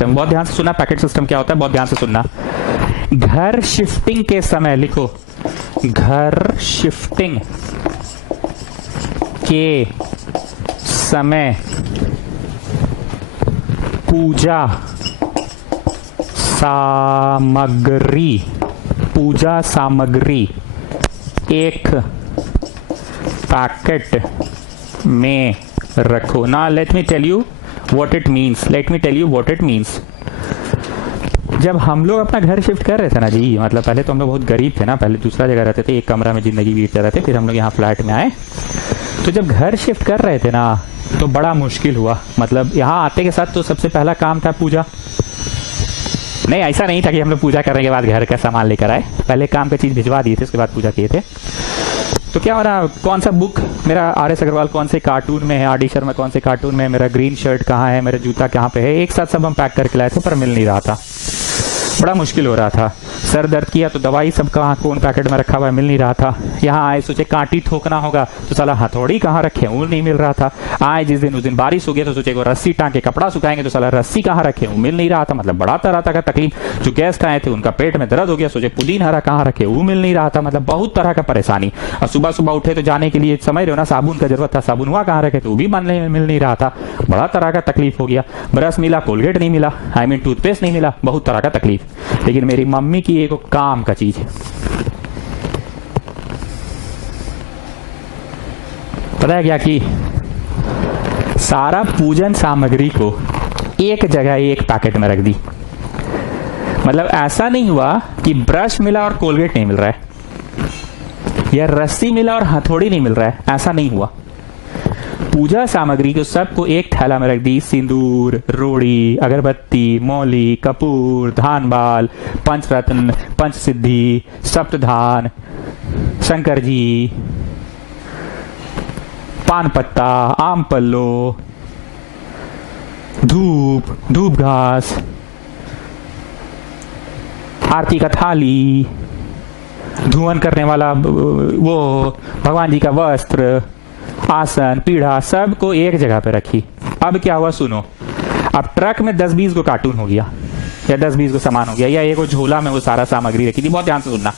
System. बहुत ध्यान से सुनना, पैकेट सिस्टम क्या होता है बहुत ध्यान से सुनना। घर शिफ्टिंग के समय, लिखो, घर शिफ्टिंग के समय पूजा सामग्री एक पैकेट में रखो ना। Let me tell you what it means. जब हम लोग अपना घर शिफ्ट कर रहे थे ना जी, मतलब पहले तो हम लोग बहुत गरीब थे ना, पहले दूसरा जगह रहते थे, एक कमरा में जिंदगी बीतते रहते, फिर हम लोग यहाँ फ्लैट में आए। तो जब घर शिफ्ट कर रहे थे ना तो बड़ा मुश्किल हुआ। मतलब यहाँ आते के साथ तो सबसे पहला काम था पूजा। नहीं, ऐसा नहीं था कि हम लोग पूजा करने के बाद घर का सामान लेकर आए, पहले काम का चीज भिजवा दिए थे, उसके बाद पूजा किए थे। तो क्या हो रहा, कौन सा बुक मेरा आर.एस. अग्रवाल कौन से कार्टून में है, आर.डी. शर्मा कौन से कार्टून में है, मेरा ग्रीन शर्ट कहाँ है, मेरा जूता कहाँ पे है, एक साथ सब हम पैक करके लाए थे, पर मिल नहीं रहा था, बड़ा मुश्किल हो रहा था। सर दर्द किया तो दवाई सब कहाँ कौन पैकेट में रखा हुआ है, मिल नहीं रहा था। यहाँ आए सोचे कांटी ठोकना होगा तो साला हथौड़ी कहाँ रखे, वो नहीं मिल रहा था। आए जिस दिन उस दिन बारिश हो गया तो सोचे को रस्सी टांग के कपड़ा सुखाएंगे तो साला रस्सी कहाँ रखे, वो मिल नहीं रहा था। मतलब बड़ा तरह का तकलीफ। जो गेस्ट आए थे उनका पेट में दर्द हो गया, सोचे पुदीन हरा कहाँ रखे, वो मिल नहीं रहा था। मतलब बहुत तरह का परेशानी। और सुबह सुबह उठे तो जाने के लिए समझ रहे हो ना, साबुन का जरूरत था, साबुन हुआ कहाँ रखे तो वो भी मिल नहीं रहा था। बड़ा तरह का तकलीफ हो गया। ब्रश मिला, कोलगेट नहीं मिला, टूथपेस्ट नहीं मिला, बहुत तरह का तकलीफ। लेकिन मेरी मम्मी की एक काम का चीज है, पता है क्या कि सारा पूजन सामग्री को एक जगह एक पैकेट में रख दी। मतलब ऐसा नहीं हुआ कि ब्रश मिला और कोलगेट नहीं मिल रहा है, या रस्सी मिला और हथौड़ी नहीं मिल रहा है, ऐसा नहीं हुआ। पूजा सामग्री को सबको एक थैला में रख दी। सिंदूर, रोड़ी, अगरबत्ती, मौली, कपूर, धानबाल, पंचरत्न, पंचसिद्धि, सप्तधान, शंकर जी, पान पत्ता, आम पल्लो, धूप घास, आरती का थाली, धुवन करने वाला वो भगवान जी का वस्त्र, आसन, पीढ़ा, सब को एक जगह पे रखी। अब क्या हुआ सुनो, अब ट्रक में 10-20 को कार्टून हो गया, या 10-20 को सामान हो गया, या एक झोला में वो सारा सामग्री रखी थी। बहुत ध्यान से सुनना।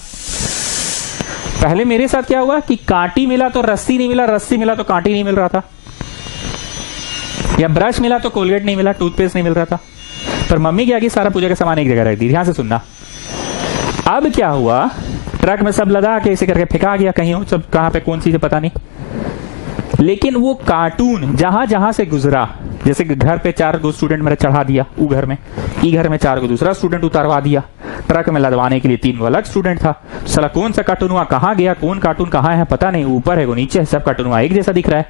पहले मेरे साथ क्या हुआ कि कांटी मिला तो रस्सी नहीं मिला, रस्सी मिला तो कांटी नहीं मिल रहा था, या ब्रश मिला तो कोलगेट नहीं मिला, टूथपेस्ट नहीं मिल रहा था। पर मम्मी क्या की सारा पूजा का सामान एक जगह रख दी। ध्यान से सुनना। अब क्या हुआ, ट्रक में सब लदा के ऐसे करके फेंका गया, कहीं हो सब कहां पे कौन सी पता नहीं। लेकिन वो कार्टून जहां जहां से गुजरा, जैसे घर पे 4 गो स्टूडेंट मेरा चढ़ा दिया, ऊ घर में, ई घर में 4 गो दूसरा स्टूडेंट उतारवा दिया, ट्रक में लदवाने के लिए 3 गो अलग स्टूडेंट था। साला कौन सा कार्टून हुआ, कहां गया, कौन कार्टून कहां है पता नहीं, ऊपर है वो नीचे है, सब कार्टून हुआ एक जैसा दिख रहा है।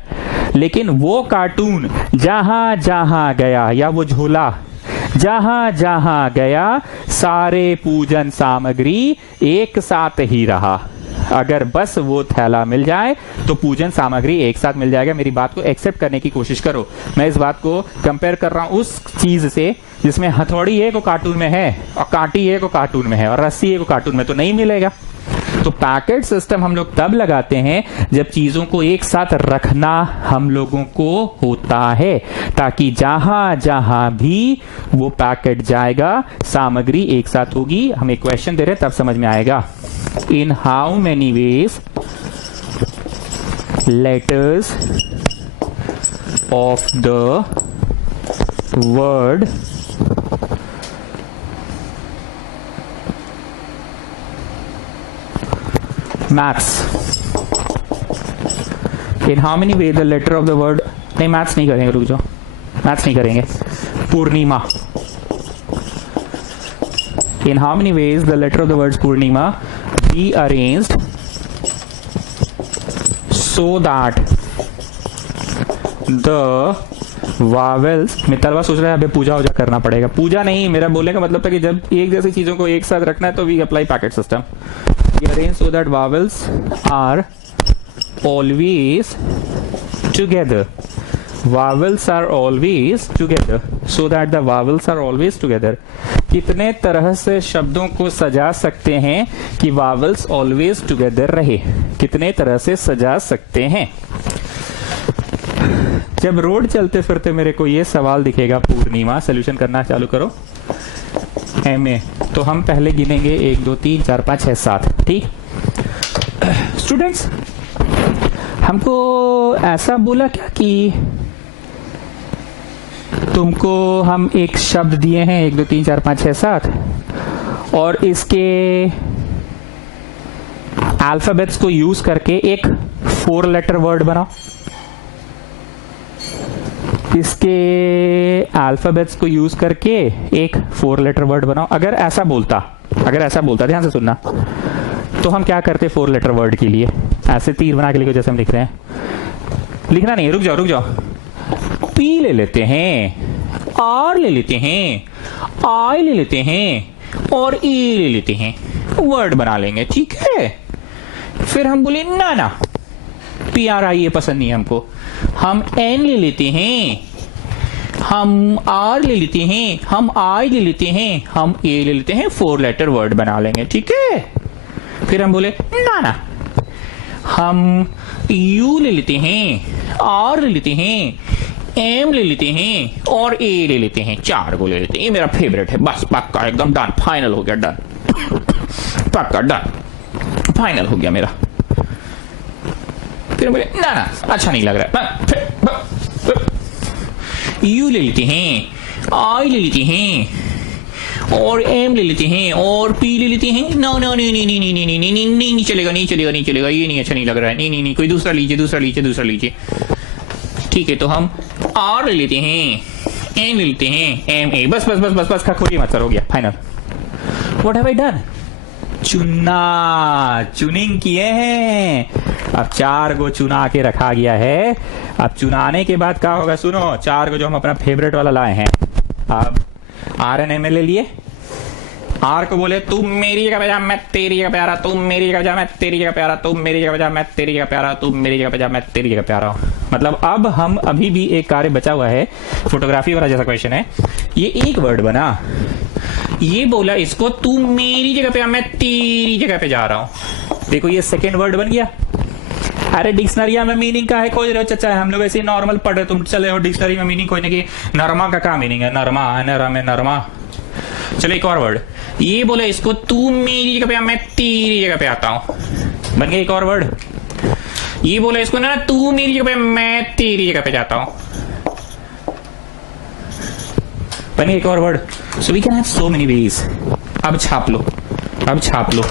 लेकिन वो कार्टून जहां जहां गया, या वो झोला जहां जहां गया, सारे पूजन सामग्री एक साथ ही रहा। अगर बस वो थैला मिल जाए तो पूजन सामग्री एक साथ मिल जाएगा। मेरी बात को एक्सेप्ट करने की कोशिश करो। मैं इस बात को कंपेयर कर रहा हूं उस चीज से जिसमें हथौड़ी एक कार्टून में है और कांटी एक कार्टून में है और रस्सी एक कार्टून में, तो नहीं मिलेगा। तो पैकेट सिस्टम हम लोग तब लगाते हैं जब चीजों को एक साथ रखना हम लोगों को होता है, ताकि जहां जहां भी वो पैकेट जाएगा सामग्री एक साथ होगी। हम एक क्वेश्चन दे रहे हैं तब समझ में आएगा। In how many ways letters of the word maths, in how many ways the letter of the word, नहीं मैथ्स नहीं करेंगे, रुक जाओ, मैथ्स नहीं करेंगे। Purnima, in how many ways the letter of the word Purnima be arranged so that the vowels. मित्तलवा सोच रहे हैं अभी पूजा वूजा करना पड़ेगा। पूजा नहीं, मेरा बोलने का मतलब था कि जब एक जैसी चीजों को एक साथ रखना है तो we apply packet system. Arrange so that vowels are always together. Vowels are always together. So that the vowels are always together. कितने तरह से शब्दों को सजा सकते हैं कि vowels always together रहे? कितने तरह से सजा सकते हैं? जब रोड चलते फिरते मेरे को ये सवाल दिखेगा पूर्णिमा, सोल्यूशन करना चालू करो MA, तो हम पहले गिनेंगे 1 2 3 4 5 6 7। ठीक स्टूडेंट्स, हमको ऐसा बोला क्या कि तुमको हम एक शब्द दिए हैं 1 2 3 4 5 6 7 और इसके अल्फाबेट्स को यूज करके एक 4 लेटर वर्ड बनाओ। इसके अल्फाबेट्स को यूज करके एक 4 लेटर वर्ड बनाओ। अगर ऐसा बोलता ध्यान से सुनना, तो हम क्या करते 4 लेटर वर्ड के लिए? ऐसे तीर बना के लिखो जैसे हम लिख रहे हैं। लिखना नहीं है, रुक जाओ। पी ले लेते हैं, आर ले लेते हैं, आई ले लेते हैं और ई ले लेते हैं, वर्ड बना लेंगे। ठीक है, फिर हम बोले ना PRI ये पसंद नहीं है हमको, हम N ले लेते हैं, हम R ले लेते हैं, हम I ले लेते हैं, हम A ले लेते हैं, 4 लेटर वर्ड बना लेंगे। ठीक है, फिर हम बोले ना हम U ले लेते हैं, R ले लेते हैं, M ले लेते हैं और A ले लेते हैं, 4 को ले लेते हैं। ये मेरा फेवरेट है, बस पक्का एकदम डन, फाइनल हो गया, डन पक्का डन, फाइनल हो गया मेरा। फिर बोले ना अच्छा नहीं लग रहा है, यू ले लेते हैं, आई ले लेते हैं और एम ले लेते हैं और पी ले लेते हैं। नो नहीं चलेगा, ये नहीं अच्छा नहीं लग रहा है, नहीं कोई दूसरा लीजिए। ठीक है, तो हम आर ले लेते हैं, एम ले लेते हैं, एम ए, बस खखोरी मत करो, हो गया final. What have I done? चुनिंग किए हैं। अब 4 को चुना के रखा गया है। अब चुनाने के बाद क्या होगा सुनो, 4 को जो हम अपना फेवरेट वाला लाए हैं, अब RNM ले लिए। आर को बोले तुम मेरी जगह पे जा, मैं तेरी जगह पे आ रहा, तुम मेरी जगह जा, मैं तेरी जगह पे आ रहा, तुम मेरी जगह पे जा, मैं तेरी जगह पे आ रहा, तुम मेरी जगह पे जा, मैं तेरी जगह पे आ रहा हूं। मतलब अब हम अभी भी एक कार्य बचा हुआ है, फोटोग्राफी वाला जैसा क्वेश्चन है। ये एक वर्ड बना, ये बोला इसको तू मेरी जगह पे आ, मैं तेरी जगह पे जा रहा हूं। देखो ये सेकेंड वर्ड बन गया। अरे डिक्शनरी में मीनिंग का है खोज रहे हो चचा, हम लोग ऐसे नॉर्मल पढ़ रहे, तुम चले हो डिक्शनरी में मीनिंग खोजने की। नरमा का क्या मीनिंग है? नरमा है, नरा में नरमा। चलो एक और वर्ड, ये बोले इसको तू मेरी जगह पे आ, मैं तेरी जगह पे आता हूं, बन गया एक और वर्ड। ये बोला इसको ना तू मेरी जगह पे, मैं तेरी जगह पे जाता हूं, बन गया एक और word. So we can have so many ways. अब छाप लो।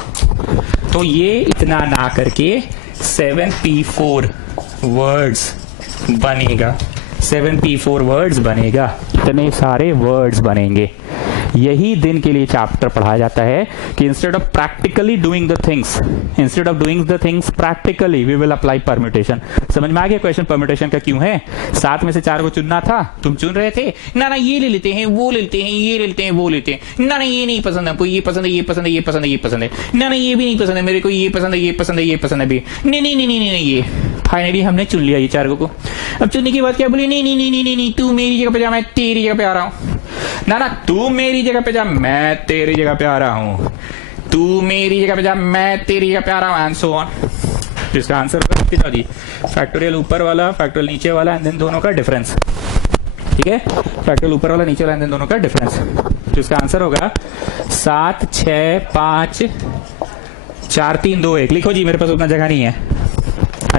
तो ये इतना ना करके 7P4 वर्ड्स बनेगा, 7P4 वर्ड्स बनेगा, इतने सारे वर्ड्स बनेंगे। यही दिन के लिए चैप्टर पढ़ाया जाता है कि instead of practically doing the things practically we will apply permutation. समझ में आ गया क्वेश्चन परम्यूटेशन का क्यों है? 7 में से 4 को चुनना था, तुम चुन रहे थे ना ये ले लेते हैं, वो ले लेते हैं, ये ले लेते हैं, वो लेते हैं, ना ये नहीं पसंद हमको, ये पसंद है, ये पसंद है, ये पसंद है, ये पसंद है, ना ये भी नहीं पसंद है मेरे को, ये पसंद है, ये पसंद है, ये पसंद है भी नहीं, ये फाइनली हमने चुन लिया ये 4 को। अब चुनने के बाद क्या बोली, नहीं, तू मेरी जगह पे जा, मैं तेरी जगह पे आ रहा हूं, ना तू मेरी जगह पे जा, मैं तेरी जगह पे आ रहा हूं, तू मेरी जगह पे जा, मैं तेरी जगह पे आ रहा हूं, एंड सो ऑन। इसका आंसर होगा जी फैक्टोरियल ऊपर वाला, फैक्टोरियल नीचे वाला, एंड देन दोनों का डिफरेंस। ठीक है, फैक्टोरियल ऊपर वाला, नीचे वाला, एंड देन दोनों का डिफरेंस। तो इसका आंसर होगा 7 6 5 4 3 2 1। लिखो जी, मेरे पास उतना जगह नहीं है।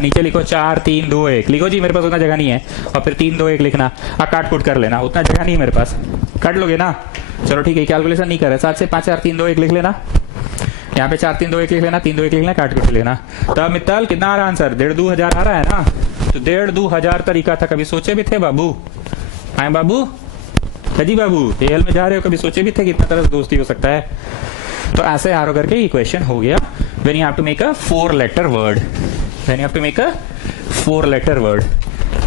नीचे लिखो 4 3 2 1, लिखो जी, मेरे पास उतना जगह नहीं है। और फिर 3 2 1 लिखना, काट कुट कर लेना, उतना जगह नहीं है मेरे पास, काट लोगे ना? चलो ठीक है, कैलकुलेशन नहीं कर रहे। 7 से 5 4 3 2 1 लिख लेना, यहाँ पे 4 3 2 1 लिख लेना, 3 2 1 लिख लेना, काट कुट लेना। तब मित्तल कितना आ रहा आंसर? 1.5 हजार आ रहा है ना? तो 1.5 हजार तरीका था, कभी सोचे भी थे बाबू? आए बाबू, जी बाबू एल में जा रहे हो, कभी सोचे भी थे कितना तरह से दोस्ती हो सकता है? तो ऐसे आरो करके ये क्वेश्चन हो गया। When you have to make a 4 letter word, when you have to make a 4 letter word.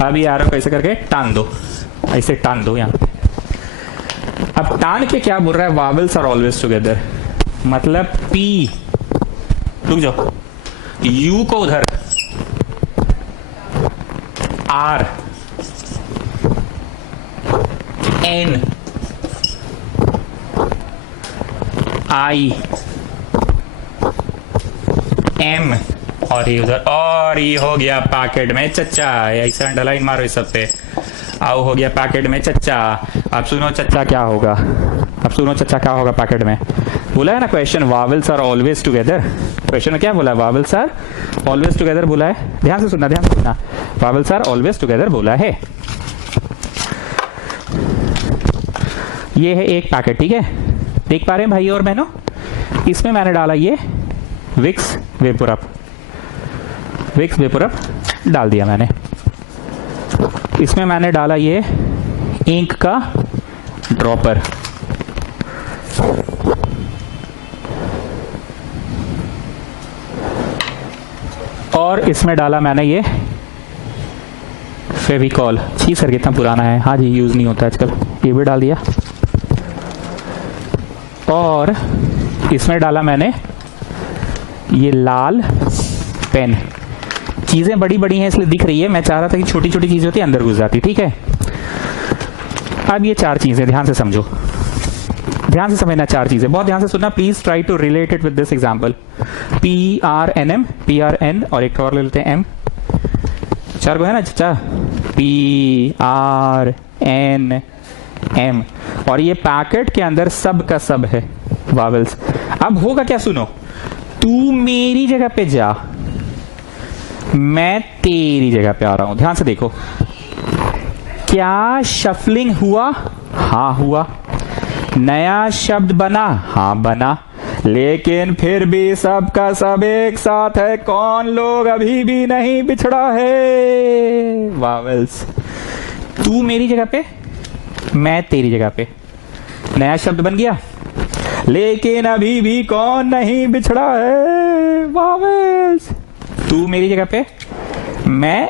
अब ये आरो कैसे करके टान दो, ऐसे टान दो यहाँ पे। अब टान के क्या बोल रहा है? वावल्स आर ऑलवेज टुगेदर, मतलब पी, रुक जाओ, यू को उधर, आर, एन, आई, एम, और ये उधर, और ये हो गया पॉकेट में चच्चा। ऐसा अंडरलाइन मारो इस सब पे। आओ हो गया पैकेट में चच्चा। अब सुनो चच्चा क्या होगा, अब सुनो चच्चा क्या होगा पैकेट में। बोला है ना question vowels are always together. Question में क्या बोला है, वावल्स आर ऑलवेज टुगेदर बोला है। ध्यान से सुनना, ध्यान से सुनना, वावल्स आर ऑलवेज टुगेदर बोला है। ये है एक पैकेट, ठीक है, देख पा रहे हैं भाई और बहनों। इसमें मैंने डाला ये विक्स वेपोरअप, विक्स वेपोरअप डाल दिया मैंने। इसमें मैंने डाला ये इंक का ड्रॉपर, और इसमें डाला मैंने ये फेविकॉल। छी सर कितना पुराना है, हाँ जी यूज नहीं होता आजकल। ये भी डाल दिया, और इसमें डाला मैंने ये लाल पेन। चीजें बड़ी बड़ी हैं इसलिए दिख रही है, मैं चाह रहा था कि छोटी छोटी चीजें होती अंदर घुस जाती, ठीक है। अब ये चार चीजें ध्यान से समझो, ध्यान से समझना, चार चीजें बहुत ध्यान से सुनना please. Try to relate it with this example. PRNM, PRN और एक और ले लेते हैं M। चार को है ना चाचा, PRNM, और ये पैकेट के अंदर सब का सब है वावल्स। अब होगा क्या सुनो, तू मेरी जगह पे जा, मैं तेरी जगह पे आ रहा हूं। ध्यान से देखो, क्या शफलिंग हुआ? हाँ हुआ। नया शब्द बना? हाँ बना। लेकिन फिर भी सबका सब एक साथ है। कौन लोग अभी भी नहीं बिछड़ा है? वावल्स। तू मेरी जगह पे, मैं तेरी जगह पे। नया शब्द बन गया, लेकिन अभी भी कौन नहीं बिछड़ा है? वावल्स। तू मेरी जगह पे, मैं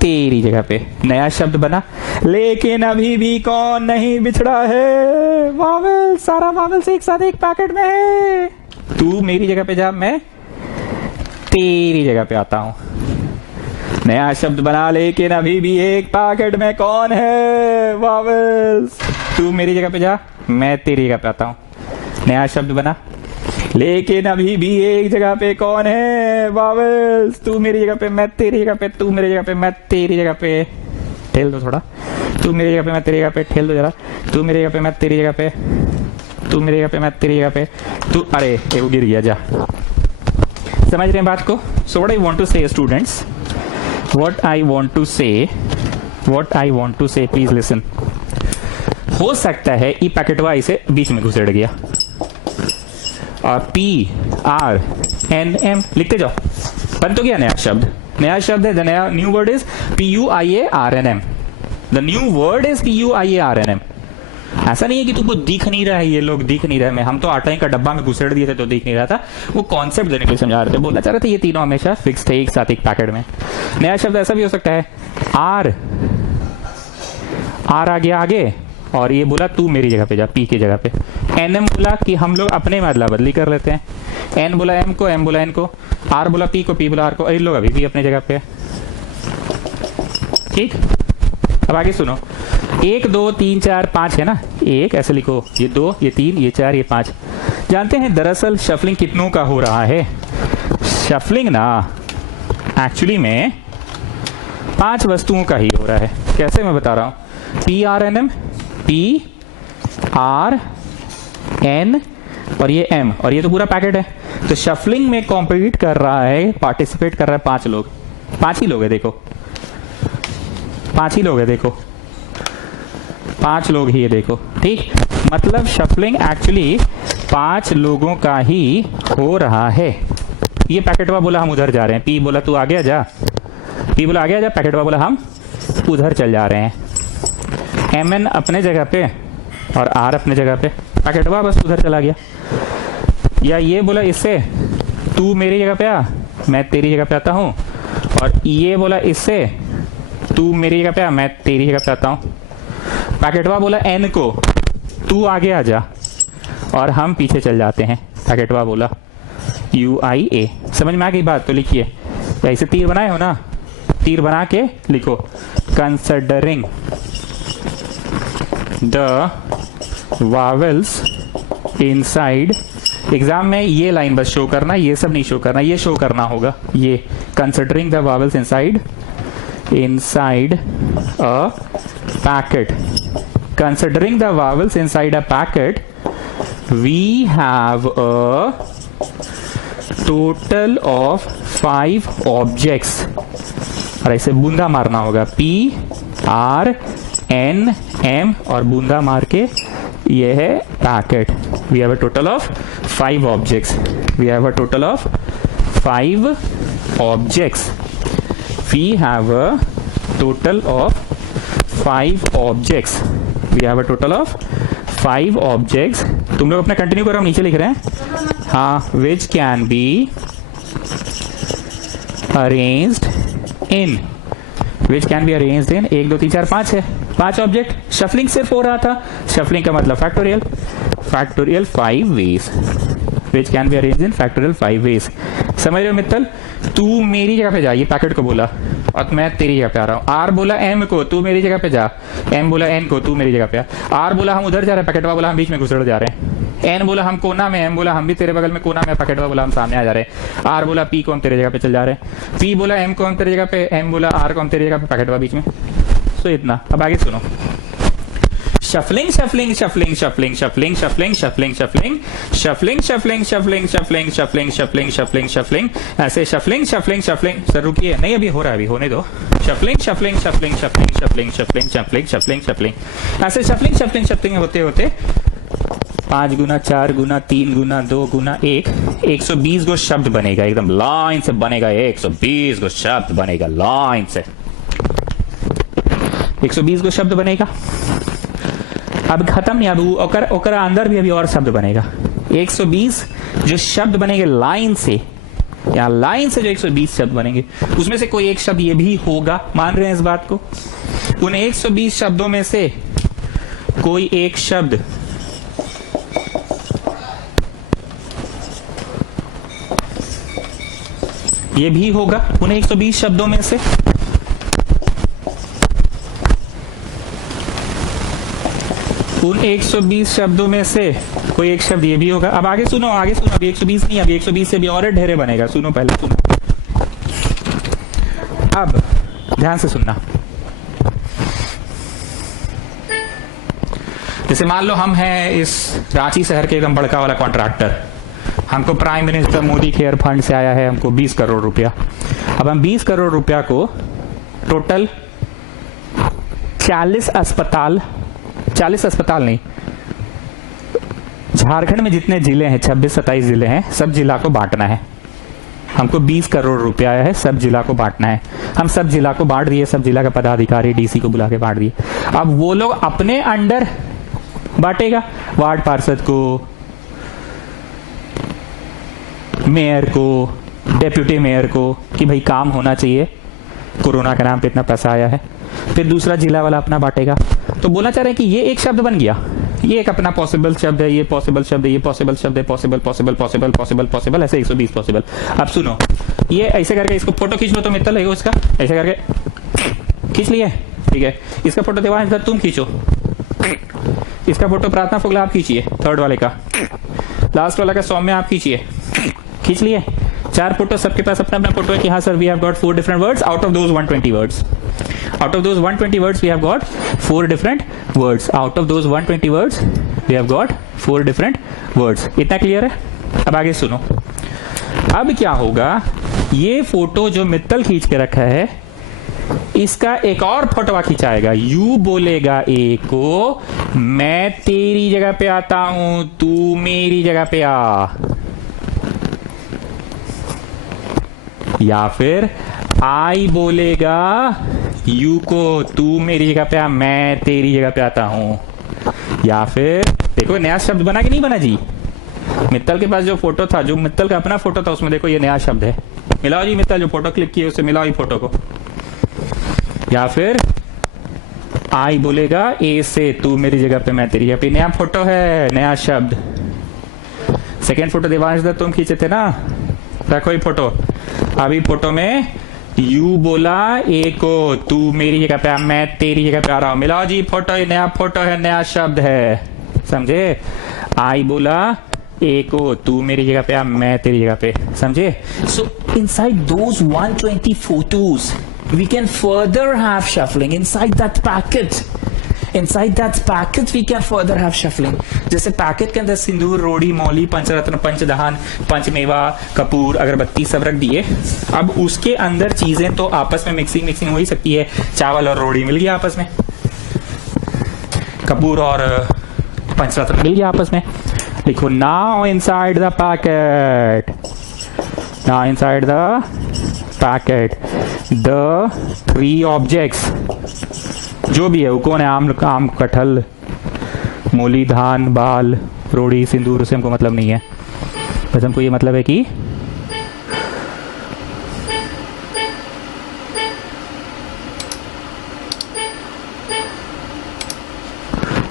तेरी जगह पे। नया शब्द बना, लेकिन अभी भी कौन नहीं बिछड़ा है? वावल्स। सारा वावल्स एक साथ एक पैकेट में है। तू मेरी जगह पे जा, मैं तेरी जगह पे आता हूं। नया शब्द बना, लेकिन अभी भी एक पैकेट में कौन है? वावल्स। तू मेरी जगह पे जा, मैं तेरी जगह पे आता हूं। नया शब्द बना, लेकिन अभी भी एक जगह पे कौन है? वावल्स। तू मेरी जगह पे, मैं तेरी जगह पे, तू मेरी जगह पे, मैं तेरी जगह पे। ठेल दो थोड़ा। तू मेरी जगह पे, मैं तेरी जगह पे। ठेल दो जरा। तू मेरी जगह पे, मैं तेरी जगह पे। तू मेरी जगह पे, मैं तेरी जगह पे। तू, अरे वो गिर गया, जा। समझ रहे हैं बात को? So what I want to say students, what I want to say, please listen. हो सकता है ई पैकेटवा इसे बीच में घुसेड़ गया, और PRNM लिखते जाओ, बन तो गया नया शब्द। नया शब्द है, द नया new word is PUIARNM। The new word is PUIARNM। ऐसा नहीं है कि तुमको दिख नहीं रहा है, ये लोग दिख नहीं रहे। हम तो आटा का डब्बा में घुसेड़ दिए थे तो दिख नहीं रहा था। वो कॉन्सेप्ट देने के लिए समझा रहे थे, बोलना चाह रहे थे ये तीनों हमेशा फिक्स थे एक साथ एक पैकेट में। नया शब्द ऐसा भी हो सकता है, R आ गया आगे, और ये बोला तू मेरी जगह पे जा, P की जगह पे। NM बोला कि हम लोग अपने में अदला बदली कर लेते हैं। N बोला M को, M बोला N को, R बोला P को, P बोला R को। ये लोग अभी भी अपने जगह पे। ठीक, अब आगे सुनो। 1 2 3 4 5 है ना, एक ऐसे लिखो, ये 2 ये 3 ये 4 ये 5। जानते हैं दरअसल शफलिंग कितनों का हो रहा है? शफलिंग ना एक्चुअली में 5 वस्तुओं का ही हो रहा है। कैसे, मैं बता रहा हूं। PRNM, PRN और ये M, और ये तो पूरा पैकेट है। तो शफलिंग में कॉम्पिट कर रहा है, पार्टिसिपेट कर रहा है 5 लोग। 5 ही लोग है, देखो 5 ही लोग है, देखो 5 लोग ही है, देखो। ठीक, मतलब शफलिंग एक्चुअली 5 लोगों का ही हो रहा है। ये पैकेटवा बोला हम उधर जा रहे हैं, P बोला तू आगे जा, P बोला आगे जा, पैकेटवा बोला हम उधर चल जा रहे हैं। MN अपने जगह पे और R अपने जगह पे, पैकेटवा बस उधर चला गया। या ये बोला इससे तू मेरी जगह पे आ, मैं तेरी जगह पे आता हूं, और ये बोला इससे तू मेरी जगह पे आ, मैं तेरी जगह पे आता हूं। पैकेटवा बोला N को तू आगे आ जा, और हम पीछे चल जाते हैं। पैकेटवा बोला UIA। समझ में आ गई बात? तो लिखिए, ऐसे तीर बनाए हो ना, तीर बना के लिखो, considering the vowels inside. Exam में ये लाइन बस शो करना, ये सब नहीं शो करना, ये शो करना होगा। ये considering the vowels inside a packet. Considering the vowels inside a packet, we have a total of 5 objects. और ऐसे बूंदा मारना होगा, PRNM और बूंदा मार के ये है packet. We have a total of 5 objects. We have a total of 5 objects. We have a total of 5 objects. We have a total of 5 objects. तुम लोग अपना कंटिन्यू करो, हम नीचे लिख रहे हैं. हाँ, विच can be arranged in. Which can be arranged इन 1 2 3 4 5 है. 5 ऑब्जेक्ट. शफलिंग सिर्फ हो रहा था. शफलिंग का मतलब factorial. Factorial 5 ways. Which can be arranged in factorial 5 ways. समझ रहे हो मित्तल? तू मेरी जगह पे जा, ये पैकेट को बोला और मैं तेरी जगह पे आ रहा हूँ. आर बोला एम को, तू मेरी जगह पे जा. एम बोला एन को, तू मेरी जगह पे आ. आर बोला हम उधर जा रहे हैं, पैकेटवा बोला हम बीच में घुसड़ जा रहे हैं. एन बोला हम कोना में, एम बोला हम भी तेरे बगल में कोना में, पैकेटवा बोला हम सामने आ जा रहे हैं. आर बोला पी को हम तेरे जगह पे चल जा रहे हैं. पी बोला एम को हम तेरी जगह पे, एम बोला आर को हम तेरी जगह पे, पैकेटवा बीच में. सो इतना. अब आगे सुनो. Shuffling, shuffling, shuffling, shuffling, shuffling, shuffling, shuffling, shuffling, shuffling, shuffling, shuffling, shuffling, shuffling, shuffling, shuffling, shuffling. ऐसे shuffling, shuffling, shuffling. सर रुकिए, नहीं अभी हो रहा है, अभी होने दो. Shuffling, shuffling, shuffling, shuffling, shuffling, shuffling, shuffling, shuffling, shuffling. ऐसे shuffling, shuffling, shuffling होते होते 5 गुना 4 गुना 3 गुना 2 गुना 1 120 गो शब्द बनेगा. एकदम लाइन से बनेगा. 120 गो शब्द बनेगा लाइन से. 120 गो शब्द बनेगा. अब खत्म नहीं, अब ओकर अंदर भी अभी और शब्द बनेगा. 120 जो शब्द बनेंगे लाइन से, या लाइन से जो 120 शब्द बनेंगे, उसमें से कोई एक शब्द ये भी होगा. मान रहे हैं इस बात को? उन 120 शब्दों में से कोई एक शब्द ये भी होगा. उन 120 शब्दों में से उन 120 शब्दों में से कोई एक शब्द ये भी होगा. अब आगे सुनो, आगे सुनो. अभी 120 नहीं, अभी 120 से भी और ढेरे बनेगा. सुनो, पहले सुनो. अब ध्यान से सुनना. जैसे मान लो हम हैं इस रांची शहर के एकदम बड़का वाला कॉन्ट्रैक्टर. हमको prime minister Modi care fund से आया है हमको 20 करोड़ रुपया. अब हम 20 करोड़ रुपया को टोटल 40 अस्पताल नहीं, झारखंड में जितने जिले हैं 26-27 जिले हैं, सब जिला को बांटना है. हमको 20 करोड़ रुपया आया है, सब जिला को बांटना है. हम सब जिला को बांट दिए. सब जिला का पदाधिकारी डीसी को बुला के बांट दिए. अब वो लोग अपने अंडर बांटेगा. वार्ड पार्षद को, मेयर को, डेप्यूटी मेयर को, कि भाई काम होना चाहिए, कोरोना के नाम पे इतना पैसा आया है. फिर दूसरा जिला वाला अपना बांटेगा. तो बोलना चाह रहे हैं कि ये एक शब्द बन गया, ये एक अपना पॉसिबल शब्द है, ये पॉसिबल शब्द है, ये पॉसिबल शब्द है, possible possible possible possible possible, ऐसे 120 पॉसिबल. अब सुनो, ये ऐसे करके इसको फोटो खींच लो तो मित्तल है उसका. ऐसे करके खींच लिए, ठीक है. इसका फोटो देवांश तुम खींचो. इसका फोटो प्रार्थना फुगला आप खींचिए, थर्ड वाले का. लास्ट वाला का सौम्य आप खींचिए. खींच लिए. 4 फोटो, सबके पास अपना अपना फोटो है कि हाँ sir we have got 4 different words out of those 120 words. Out of those 120 words, we have got 4 different words. Out of those 120 words, we have got 4 different words. इतना क्लियर है? अब आगे सुनो. अब क्या होगा, ये फोटो जो मित्तल खींच के रखा है, इसका एक और फोटोवा खिंचाएगा. यू बोलेगा ए को, मैं तेरी जगह पे आता हूं, तू मेरी जगह पे आ. या फिर आई बोलेगा यू को, तू मेरी जगह पे आ, मैं तेरी जगह पे आता हूं. या फिर देखो नया शब्द बना कि नहीं बना जी. मित्तल के पास जो फोटो था, जो मित्तल का अपना फोटो था, उसमें देखो ये नया शब्द है. मिलाओ जी मित्तल, जो फोटो क्लिक किए उसे मिलाओ ये फोटो को. या फिर आई बोलेगा ए से, तू मेरी जगह पे मैं तेरी जगह पे. नया फोटो है, नया शब्द. सेकेंड फोटो देवांश दत्त तुम खींचे थे ना, रखो ये फोटो. अभी फोटो में यू बोला ए को, तू मेरी जगह पे आ, मैं तेरी जगह पे आ रहा हूं. मिलाओ जी फोटो, ये नया फोटो है, नया शब्द है. समझे? आई बोला ए को, तू मेरी जगह पे आ, मैं तेरी जगह पे. समझे? सो inside those 120 photos we can further have shuffling inside that packet. Inside that packet we can further have shuffling. जैसे पैकेट के अंदर सिंदूर, रोड़ी, मौली, पंचरत्न, पंचदहान, पंचमेवा, कपूर, अगरबत्ती सब रख दिए। अब उसके अंदर चीजें तो आपस में मिक्सिंग हो ही सकती है। चावल और रोड़ी मिल गया आपस में, कपूर और पंचरत्न मिल गया आपस में। लिखो now inside the packet, now inside the packet the three objects, जो भी है वो कौन है, आम, कटहल, मूली, धान, बाल, रोड़ी, सिंदूर, से हमको मतलब नहीं है, बस हमको ये मतलब है कि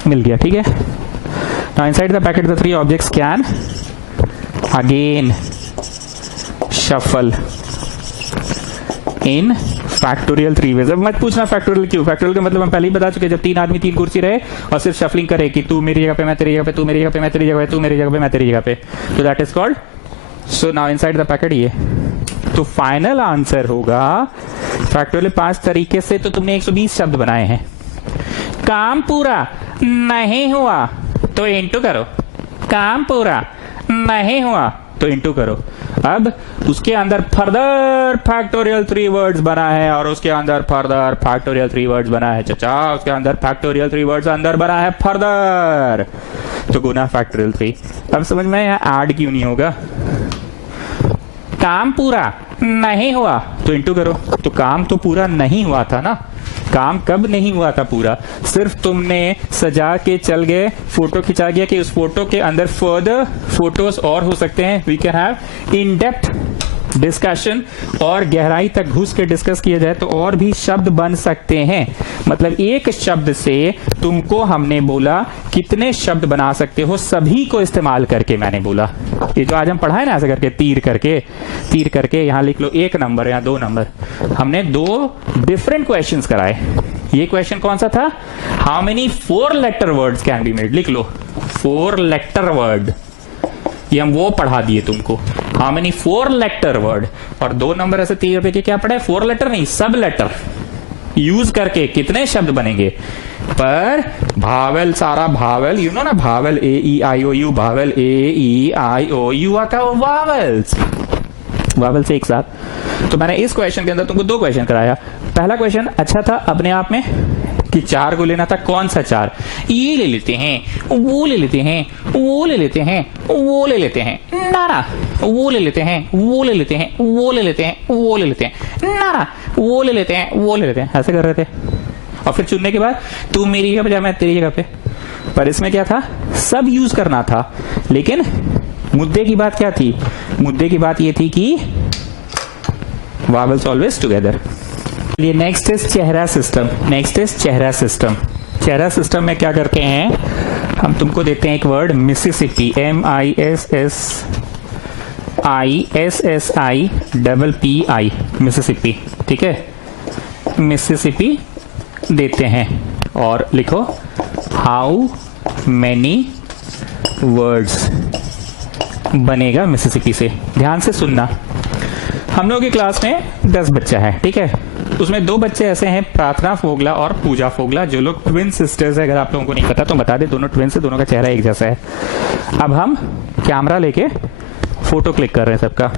मिल गया। ठीक है, now inside the packet the three objects can again shuffle in factorial three ways. अब मत पूछना फैक्टोरियल क्यों, फैक्टोरियल का मतलब हम पहले ही बता चुके, जब तीन आदमी तीन कुर्सी रहे और सिर्फ शफलिंग करे कि तू मेरी जगह पे, मैं तेरी जगह पे, तू मेरी जगह पे, मैं तेरी जगह पे, तू मेरी जगह पे, मैं तेरी जगह पे, तो that is called. So now inside the packet ये, तो फाइनल आंसर होगा फैक्टोरियल 5 तरीके से तो तुमने 120 शब्द बनाए हैं। काम पूरा नहीं हुआ तो इंटू करो, काम पूरा नहीं हुआ तो इंटू करो। अब उसके अंदर फर्दर फैक्टोरियल 3 वर्ड्स बना है और उसके अंदर फर्दर फैक्टोरियल 3 वर्ड्स बना है चचा, उसके अंदर फैक्टोरियल 3 वर्ड्स अंदर बना है फर्दर, तो गुना फैक्टोरियल 3। अब समझ में यहाँ ऐड क्यों नहीं होगा। काम पूरा नहीं हुआ तो इंटू करो, तो काम तो पूरा नहीं हुआ था ना, काम कब नहीं हुआ था पूरा, सिर्फ तुमने सजा के चल गए, फोटो खिंचा गया कि उस फोटो के अंदर फर्दर फोटोज और हो सकते हैं। We can have in depth discussion, और गहराई तक घुस के डिस्कस किया जाए तो और भी शब्द बन सकते हैं। मतलब एक शब्द से तुमको हमने बोला कितने शब्द बना सकते हो, सभी को इस्तेमाल करके मैंने बोला। ये जो आज हम पढ़ा है ना ऐसे करके तीर करके यहां लिख लो 1 नंबर या 2 नंबर, हमने 2 डिफरेंट क्वेश्चंस कराए। ये क्वेश्चन कौन सा था, how many 4 letter words can be made, लिख लो 4 लेटर वर्ड, ये हम वो पढ़ा दिए तुमको, हाउ मेनी 4 लेटर वर्ड। और 2 नंबर ऐसे 3 रुपए के क्या पढ़ा है, 4 लेटर नहीं, सब लेटर यूज करके कितने शब्द बनेंगे। पर भावेल, सारा भावेल, यू नो ना, भावेल AEIOU, भावेल AEIOU आता है, वावेल्स, वावेल से एक साथ। तो मैंने इस क्वेश्चन के अंदर तुमको 2 क्वेश्चन कराया। पहला क्वेश्चन अच्छा था अपने आप में कि 4 को लेना था, कौन सा 4, ये ले लेते हैं, वो ले लेते हैं, वो ले लेते हैं, वो ले लेते हैं, ना वो ले लेते हैं, वो ले लेते हैं, वो ले लेते हैं, वो ले लेते हैं, ना वो ले लेते हैं, वो ले लेते हैं, ऐसे कर रहे थे। और फिर चुनने के बाद तू मेरी जगह पे जा, मैं तेरी जगह पे। पर इसमें क्या था, सब यूज करना था, लेकिन मुद्दे की बात क्या थी, मुद्दे की बात ये थी कि वावेल्स ऑलवेज टुगेदर। ये नेक्स्ट इज चेहरा सिस्टम, नेक्स्ट इज चेहरा सिस्टम। चेहरा सिस्टम में क्या करते हैं, हम तुमको देते हैं एक वर्ड मिसिसिपी, MISSIPPI, मिसिसिपी, ठीक है, मिसिसिपी देते हैं और लिखो हाउ मेनी वर्ड्स बनेगा मिसिसिपी से। ध्यान से सुनना, हम लोग की क्लास में 10 बच्चा है, ठीक है, उसमें 2 बच्चे ऐसे हैं, प्रार्थना फोगला और पूजा फोगला, जो लोग ट्विन सिस्टर्स है। अगर आप लोगों को नहीं पता तो बता दे, दोनों ट्विन से, दोनों का चेहरा एक जैसा है। अब हम कैमरा लेके फोटो क्लिक कर रहे हैं सबका,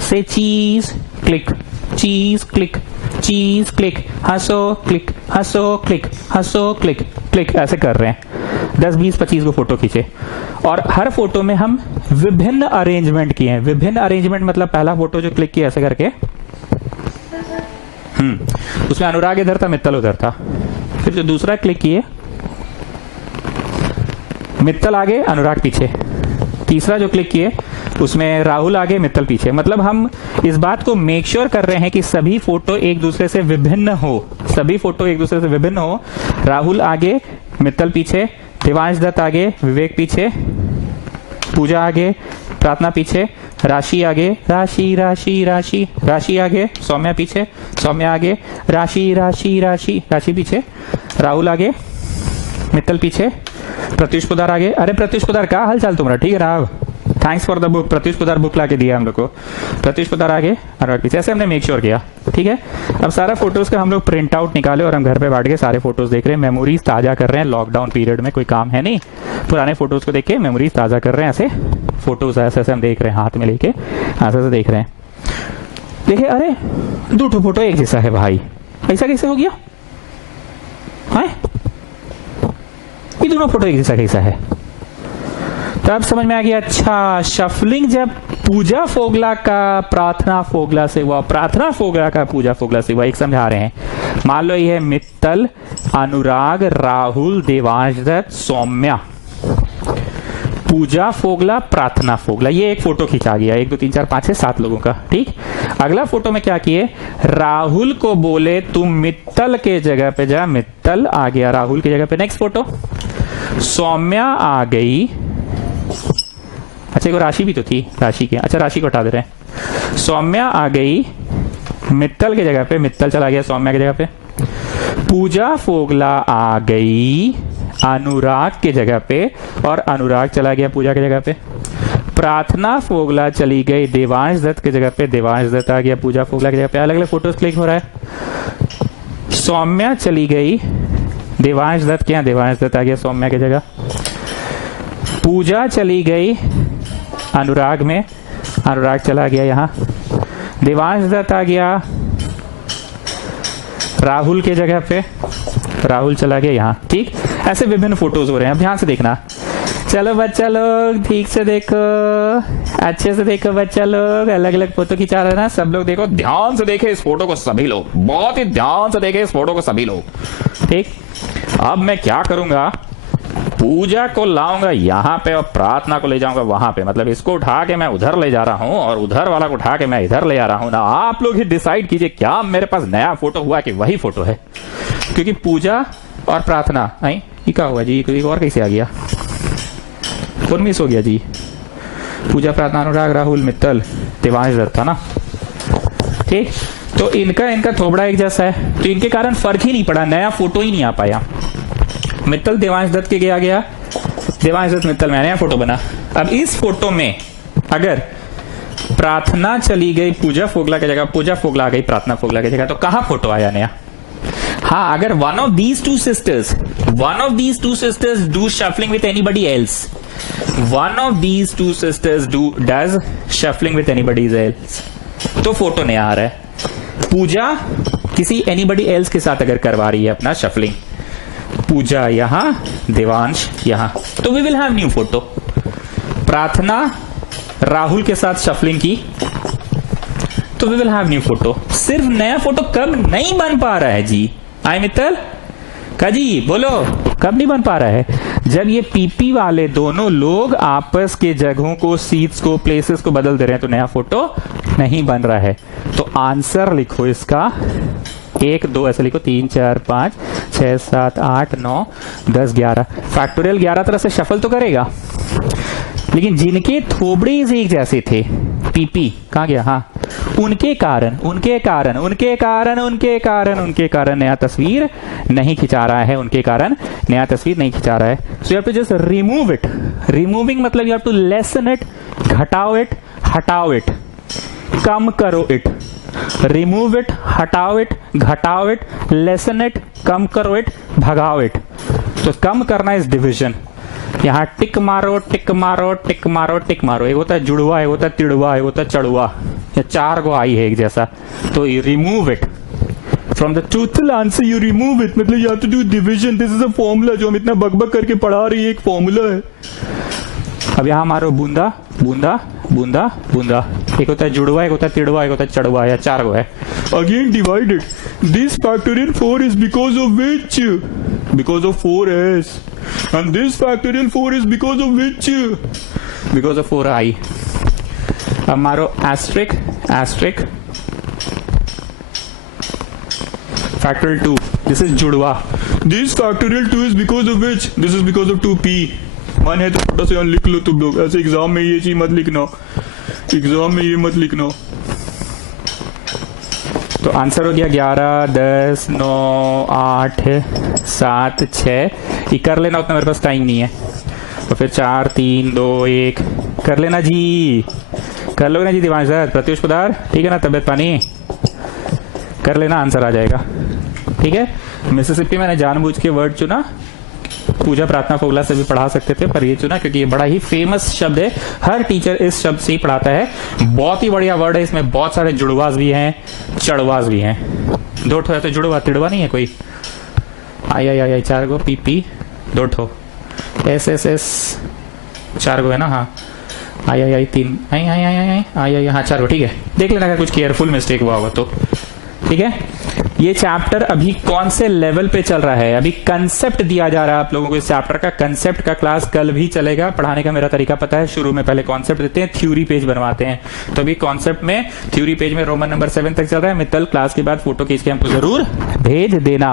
से चीज क्लिक, चीज क्लिक, चीज क्लिक, हंसो क्लिक, हंसो क्लिक, हंसो क्लिक, क्लिक, ऐसे कर रहे हैं। 10, 20, 25 को फोटो खींचे और हर फोटो में हम विभिन्न अरेंजमेंट किए हैं। विभिन्न अरेंजमेंट मतलब पहला फोटो जो क्लिक किया ऐसे करके, उसमें अनुराग इधर था, मित्तल उधर था। फिर जो दूसरा क्लिक किए, मित्तल आगे, अनुराग पीछे। तीसरा जो क्लिक किए उसमें राहुल आगे, मित्तल पीछे। मतलब हम इस बात को मेक श्योर कर रहे हैं कि सभी फोटो एक दूसरे से विभिन्न हो, सभी फोटो एक दूसरे से विभिन्न हो। राहुल आगे, मित्तल पीछे, देवांश दत्त आगे, विवेक पीछे, पूजा आगे, प्रार्थना पीछे, राशि आगे, राशि राशि राशि, राशि आगे, सौम्या पीछे, सौम्या आगे, राशि राशि राशि, राशि पीछे, राहुल आगे, मित्तल पीछे, प्रत्युष पुदार आगे। अरे प्रत्युष पुदार, क्या हाल चाल तुम्हारा, ठीक है Rao, thanks for the book, Pratyush Poddar book लाके दिया हम लोग को, प्रत्युष पुदार आगे और पीछे, ऐसे हमने मेक श्योर किया। ठीक है, अब सारा फोटोज का हम लोग प्रिंट आउट निकाले और हम घर पे बैठ के सारे फोटोज देख रहे हैं, मेमोरीज ताजा कर रहे हैं। लॉकडाउन पीरियड में कोई काम है नहीं, पुराने फोटोज को देख के मेमोरीज ताजा कर रहे हैं। ऐसे फोटोज ऐसे ऐसे हम देख रहे हैं, हाथ में लेके ऐसे ऐसे देख रहे हैं। देखिए, अरे दो फोटो एक जैसा है भाई, ऐसा कैसे हो गया? हाँ, ये दोनों फोटो एक जैसा कैसा है? तब समझ में आ गया, अच्छा शफलिंग जब पूजा फोगला का प्रार्थना फोगला से हुआ, प्रार्थना फोगला का पूजा फोगला से हुआ। एक समझा रहे हैं, मान लो ये है मित्तल, अनुराग, राहुल, देवांश दत्त, सौम्या, पूजा फोगला, प्रार्थना फोगला, ये एक फोटो खींचा गया, 1 2 3 4 5 6 7 लोगों का। ठीक, अगला फोटो में क्या किए, राहुल को बोले तुम मित्तल के जगह पे जा, मित्तल आ गया राहुल की जगह पे। नेक्स्ट फोटो, सौम्या आ गई, अच्छा, एक राशि भी तो थी, राशि के, अच्छा राशि को हटा दे रहे हैं। सौम्या आ गई मित्तल के जगह पे, मित्तल चला गया सौम्या की जगह पे। पूजा फोगला आ गई अनुराग की जगह पे और अनुराग चला गया पूजा की जगह पे। प्रार्थना फोगला चली गई देवांश दत्त की जगह पे, देवांश दत्त आ गया पूजा फोगला की जगह पे। अलग अलग फोटोज क्लिक हो रहा है। सौम्या चली गई देवांश दत्त के यहाँ, देवांश दत्त आ गया सौम्या की जगह। पूजा चली गई अनुराग में, अनुराग चला गया यहाँ। देवांश दत्त आ गया राहुल के जगह पे, राहुल चला गया यहाँ। ठीक, ऐसे विभिन्न फोटोज हो रहे हैं, अब ध्यान से देखना। चलो बच्चा लोग ठीक से देखो, अच्छे से देखो बच्चा लोग, अलग अलग फोटो खिंचा रहे ना सब लोग, देखो ध्यान से देखे इस फोटो को सभी लोग, बहुत ही ध्यान से देखे इस फोटो को सभी लोग। ठीक, अब मैं क्या करूंगा, पूजा को लाऊंगा यहाँ पे और प्रार्थना को ले जाऊंगा वहां पे, मतलब इसको उठा के मैं उधर ले जा रहा हूँ और उधर वाला को उठा के मैं इधर ले जा रहा हूँ ना। आप लोग ही डिसाइड कीजिए क्या मेरे पास नया फोटो हुआ कि वही फोटो है, क्योंकि पूजा और प्रार्थना, आई ये क्या हुआ जी, कोई और कैसे आ गया, कौन मिस हो गया जी? पूजा, प्रार्थना, अनुराग, राहुल, मित्तल, देवांश दत्त था ना। ठीक, तो इनका थोबड़ा एक जैसा है, तो इनके कारण फर्क ही नहीं पड़ा, नया फोटो ही नहीं आ पाया। मित्तल देवांश दत्त के गया, देवांश दत्त मित्तल में नया फोटो बना। अब इस फोटो में अगर प्रार्थना चली गई पूजा फोगला की जगह, पूजा फोगला आ गई प्रार्थना फोगला की जगह, तो कहां फोटो आया नया? हाँ, अगर one of these two sisters do shuffling with anybody else, one of these two sisters does shuffling with anybody else, तो फोटो नया आ रहा है। पूजा किसी anybody else के साथ अगर करवा रही है अपना शफलिंग, पूजा यहां, देवांश यहां, तो we will have new photo. Prarthana Rahul के साथ शफलिंग की, तो we will have new photo. सिर्फ नया फोटो कब नहीं बन पा रहा है जी? आई मित्तल का जी बोलो, कब नहीं बन पा रहा है? जब ये पीपी वाले दोनों लोग आपस के जगहों को, सीट्स को, प्लेसेस को बदल दे रहे हैं, तो नया फोटो नहीं बन रहा है। तो आंसर लिखो इसका 1 2 ऐसे लिखो, 3 4 5 6 7 8 9 10 11। फैक्टोरियल 11 तरह से शफल तो करेगा, लेकिन जिनके थोबड़े एक जैसे थे, पीपी कहां गया? हाँ, उनके कारण नया तस्वीर नहीं खिंचा रहा है, उनके कारण नया तस्वीर नहीं खिंचा रहा है। So you have to just remove it. Removing मतलब you have to lessen it, घटाओ इट, हटाओ इट, कम करो इट। रिमूव इट, हटाओ इट, घटाओ इट, लेसन इट, कम करो इट, भगाओ इट। तो कम करना इज डिविजन। यहाँ टिक मारो, टिक मारो, टिक मारो, टिक मारो। एक होता है जुड़वा, एक होता है तिड़वा, एक होता है चढ़वा, या 4 गो आई है एक जैसा। तो remove it from the truthful answer, you remove it, मतलब you have to do division. This is a formula जो हम इतना बकबक करके पढ़ा रही है, एक फॉर्मूला है। अब यहाँ मारो बूंदा बूंदा बूंदा बूंदा। एक होता है जुड़वा, एक होता है तिड़वा, एक होता है चढ़वा, या 4 गो है। Again divided. This factorial 4 is because of which? Because of 4s. And this factorial 4 is because of which? Because of 4i. अब मारो asterisk asterisk factorial 2. This is जुड़वा. This factorial 2 is because of which? This is because of 2p. मन है तो छोटा सा लिख लो तुम लोग, ऐसे एग्जाम में ये चीज मत लिखना, एग्जाम में ये मत लिखना। तो आंसर हो गया 11 10 9 8 7 6। ये कर लेना, उतना मेरे पास टाइम नहीं है। तो फिर 4 3 2 1 कर लेना जी, कर लोगे ना जी दिवांश सर, प्रत्युष पदार, ठीक है ना, तबियत पानी कर लेना, आंसर आ जाएगा। ठीक है, मिसिसिपी मैंने जानबूझ के वर्ड चुना, पूजा प्रार्थना फोगला से भी पढ़ा सकते थे, पर ये चुना क्योंकि ये बड़ा ही फेमस शब्द है, हर टीचर इस शब्द से ही पढ़ाता है। बहुत ही बढ़िया वर्ड है, इसमें बहुत सारे जुड़वाज भी हैं, चढ़वाज भी हैं। दो ठो है तो जुड़वा, तिड़वा नहीं है कोई। आई आई आई आई 4 गो, पी पी 2 ठो, एस एस एस 4 गो है ना, हाँ, आई आई आई 3, आई आई आई आई आई आई हाँ 4 गो, ठीक है। देख लेना अगर कुछ केयरफुल मिस्टेक हुआ होगा तो, ठीक है। ये चैप्टर अभी कौन से लेवल पे चल रहा है, अभी कंसेप्ट दिया जा रहा है आप लोगों को। इस चैप्टर का कंसेप्ट का क्लास कल भी चलेगा। पढ़ाने का मेरा तरीका पता है, शुरू में पहले कॉन्सेप्ट देते हैं, थ्योरी पेज बनवाते हैं। तो अभी कॉन्सेप्ट में थ्योरी पेज में रोमन नंबर 7 तक चल रहा है। मित्तल क्लास के बाद फोटो खींच के हमको जरूर भेज देना।